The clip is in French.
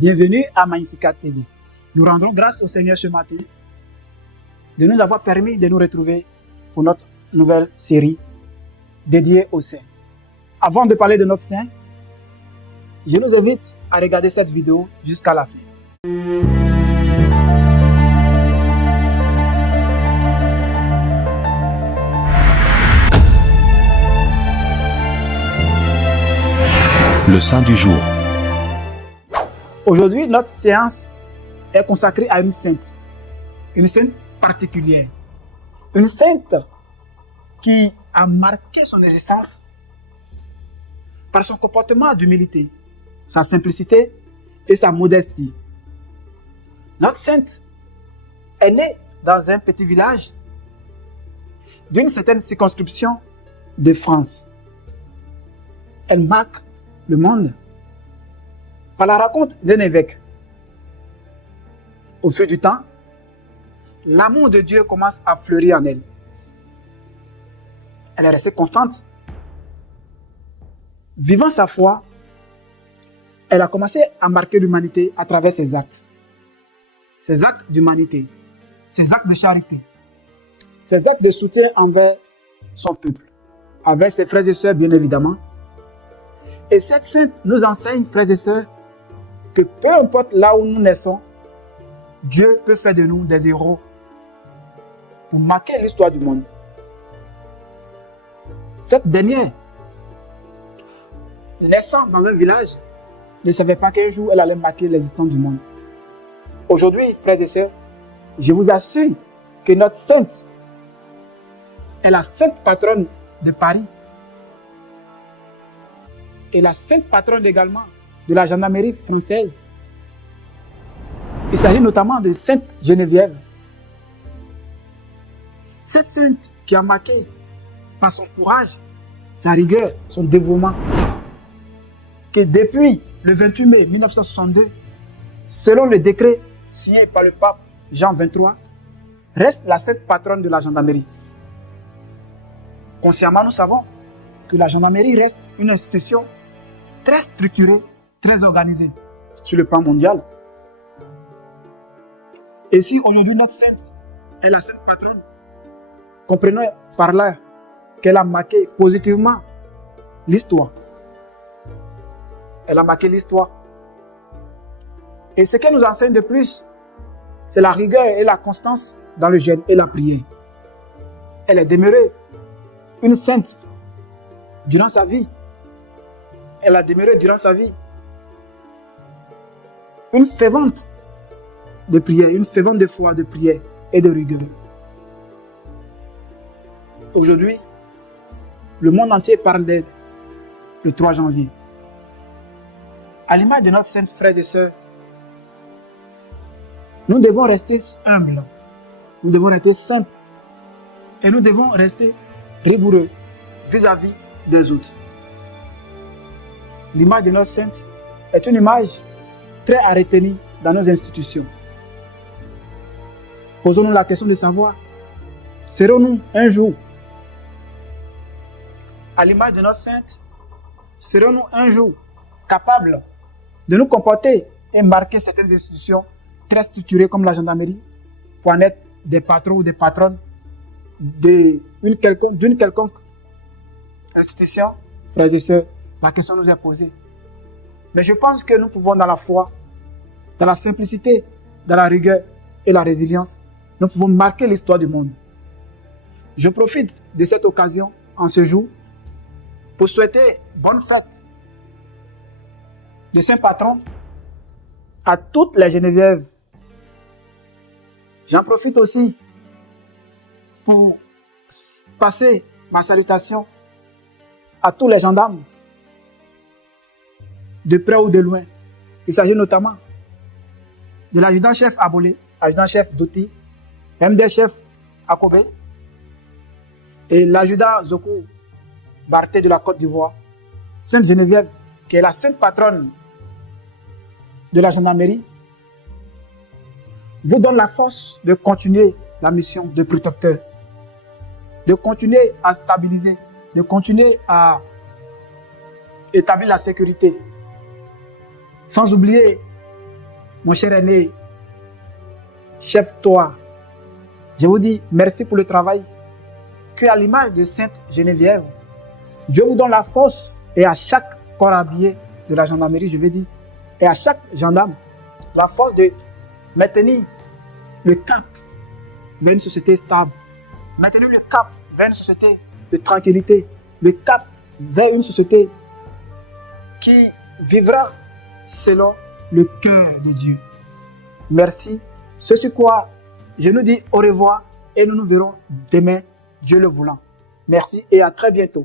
Bienvenue à Magnificat TV. Nous rendons grâce au Seigneur ce matin de nous avoir permis de nous retrouver pour notre nouvelle série dédiée aux saints. Avant de parler de notre saint, je nous invite à regarder cette vidéo jusqu'à la fin. Le saint du jour. Aujourd'hui, notre séance est consacrée à une sainte particulière. Une sainte qui a marqué son existence par son comportement d'humilité, sa simplicité et sa modestie. Notre sainte est née dans un petit village d'une certaine circonscription de France. Elle marque le monde par la rencontre d'un évêque. Au fil du temps, l'amour de Dieu commence à fleurir en elle. Elle est restée constante. Vivant sa foi, elle a commencé à marquer l'humanité à travers ses actes. Ses actes d'humanité, ses actes de charité, ses actes de soutien envers son peuple, avec ses frères et sœurs bien évidemment. Et cette sainte nous enseigne, frères et sœurs, que peu importe là où nous naissons, Dieu peut faire de nous des héros pour marquer l'histoire du monde. Cette dernière, naissant dans un village, ne savait pas qu'un jour elle allait marquer l'existence du monde. Aujourd'hui, frères et sœurs, je vous assure que notre sainte est la sainte patronne de Paris et la sainte patronne également de la gendarmerie française. Il s'agit notamment de Sainte Geneviève. Cette sainte qui a marqué par son courage, sa rigueur, son dévouement, que depuis le 28 mai 1962, selon le décret signé par le pape Jean XXIII, reste la sainte patronne de la gendarmerie. Consciemment, nous savons que la gendarmerie reste une institution très structurée, très organisée sur le plan mondial. Et si aujourd'hui notre sainte est la sainte patronne, comprenons par là qu'elle a marqué positivement l'histoire. Elle a marqué l'histoire. Et ce qu'elle nous enseigne de plus, c'est la rigueur et la constance dans le jeûne et la prière. Elle est demeurée une sainte durant sa vie. Elle a demeuré durant sa vie une fervente de prière, une fervente de foi, de prière et de rigueur. Aujourd'hui, le monde entier parle d'elle le 3 janvier. À l'image de notre sainte frères et sœurs, nous devons rester humbles, nous devons rester simples et nous devons rester rigoureux vis-à-vis des autres. L'image de notre sainte est une image très à retenir dans nos institutions. Posons-nous la question de savoir, serons-nous un jour, à l'image de notre sainte, serons-nous un jour capables de nous comporter et marquer certaines institutions très structurées comme la gendarmerie pour en être des patrons ou des patronnes d'une quelconque institution? Frères et sœurs, la question nous est posée. Mais je pense que nous pouvons, dans la foi, dans la simplicité, dans la rigueur et la résilience, nous pouvons marquer l'histoire du monde. Je profite de cette occasion, en ce jour, pour souhaiter bonne fête de Saint-Patron à toutes les Genevièves. J'en profite aussi pour passer ma salutation à tous les gendarmes, de près ou de loin. Il s'agit notamment de l'adjudant-chef Abolé, adjudant-chef Douti, MD-chef Akobe et l'adjudant Zoko Barthé de la Côte d'Ivoire, Sainte Geneviève, qui est la sainte patronne de la gendarmerie, vous donne la force de continuer la mission de protecteur, de continuer à stabiliser, de continuer à établir la sécurité, sans oublier mon cher aîné, chef-toi. Je vous dis merci pour le travail que, à l'image de Sainte Geneviève, Dieu vous donne la force, et à chaque corps habillé de la gendarmerie, je vais dire, et à chaque gendarme, la force de maintenir le cap vers une société stable, maintenir le cap vers une société de tranquillité, le cap vers une société qui vivra selon le cœur de Dieu. Merci. Ce sur quoi je nous dis au revoir et nous nous verrons demain, Dieu le voulant. Merci et à très bientôt.